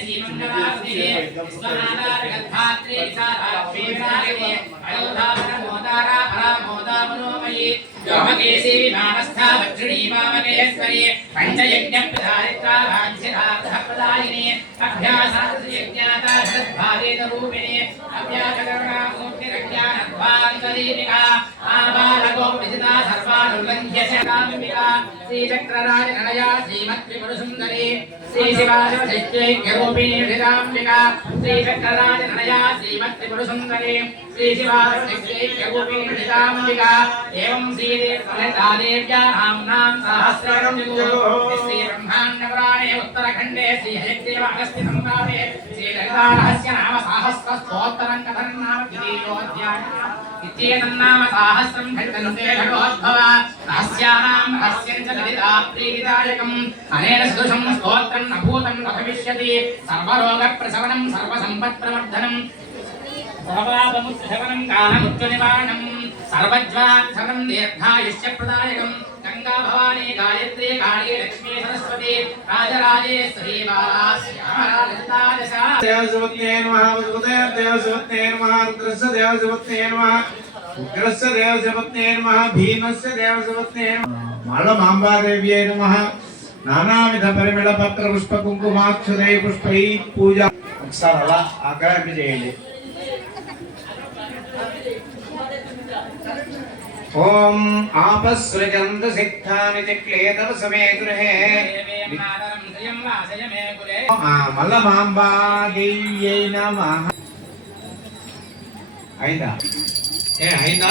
श्रीमंगलास्ते स्वनादार गद्धात्रे सारा श्रीरागे अयोधा व्योमकेशी विमानस्था वज्रिणी मामकेश्वरी पञ्चयज्ञप्रदायित्रा वाञ्छिरार्थः प्रदायिनी अभ्यासार्थयज्ञाता षड्भावेदरूपिणी अभ्यासकरुणामूर्तिरज्ञानध्वान्तरीनिका శ్రీచక్రరాజనయా శ్రీమత్రిపురసుందరీ. శ్రీశివాసవశిష్ట్యైక్యగోపీనిషిదాంబికా శ్రీచక్రరాజనయా శ్రీమత్రిపురసుందరీ. శ్రీశివాసవశిష్ట్యైక్యగోపీనిషిదాంబికా ఏం శ్రీదేవ్యా నామ్నాం సహస్రం శ్రీబ్రహ్మాండపురాణే ఉత్తరఖండే. శ్రీహయగ్దేవ అగస్త్య సంభావే శ్రీజగదారహస్య నామ సహస్ర కథం నామ ద్వితీయోధ్యాయ. ఇత్యేతన్నామ సాహస్రం ఖండనుతే భగవద్భవ రహస్యానాం రహస్యం చ లలితా ప్రీతిదాయకం అనేన సదృశం స్తోత్రం న భూతం న భవిష్యతి సర్వరోగ ప్రశమనం సర్వసంపత్ ప్రవర్ధనం సర్వాపముచ్చవనం సరస్వతి రాజరాజేశ్వరీ బాలా శ్యామలా లలితా దశ దేవసువత్నే నమః వసుదే దేవసువత్నే నమః రుద్రస్య దేవసువత్నే నమః ఉగ్రస్య దేవసువత్నే నమః భీమస్య దేవసువత్నే నమః మాళమాంబాదేవ్యై నమః నానావిధ పరిమళ పత్ర పుష్ప కుంకుమాక్షుదై పుష్పై పూజ ఒకసారి అలా ఆగ్రహం చేయండి ఓం ఆపసృజంత సిద్ధాని క్లేదవ సమే గృహే. దేవేమాదరం శ్రియం వాసయ మే నమః. అయిందా ఏ అయిందా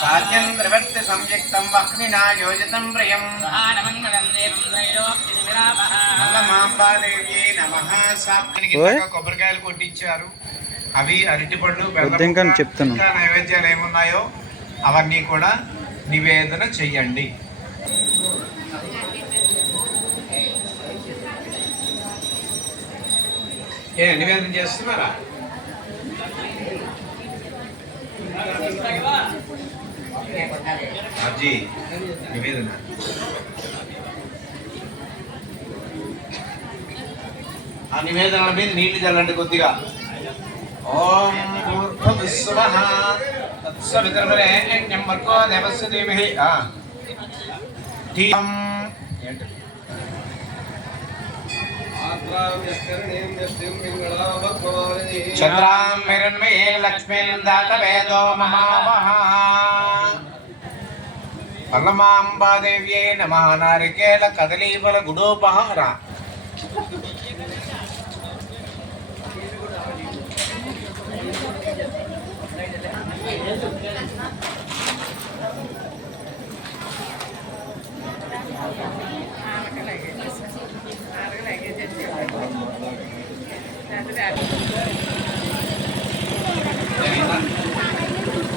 సాధ్యం ప్రవర్తి సంయుక్తం వహ్మినా యోజితం ప్రియం కొబ్బరికాయలు కొట్టించారు. అవి అరటిపండు బెల్లం చెప్తాను నైవేద్యాలు ఏమున్నాయో అవన్నీ కూడా నివేదన చెయ్యండి. ఏ నివేదన చేస్తున్నారా? అజ్జీ నివేదన ఆ నివేదనల మీద నీళ్ళు చల్లండి కొద్దిగా. ఓం భూర్భువస్సువః తత్సవితుర్వరేణ్యం భర్గో దేవస్య ధీమహి చంద్రాం లక్ష్మీం பரமாம்பாதேவியே நம. நாரிகேல கதலீபல குடோபகாரா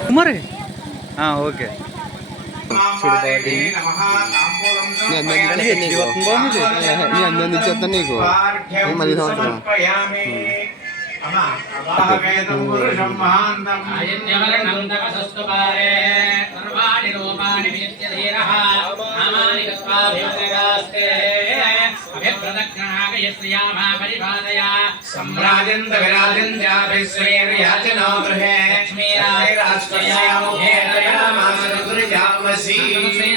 குமார் ஆ ஓகே. అందరినీ ఇచ్చేస్తాను నీకు. మళ్ళీ సంవత్సరం వ్రతగ్రహాగయశ్రియామా పరిపాదయ सम्राजन्त विराजन्त्याभिश्रेर्याचनो गृहे लक्ष्मीराय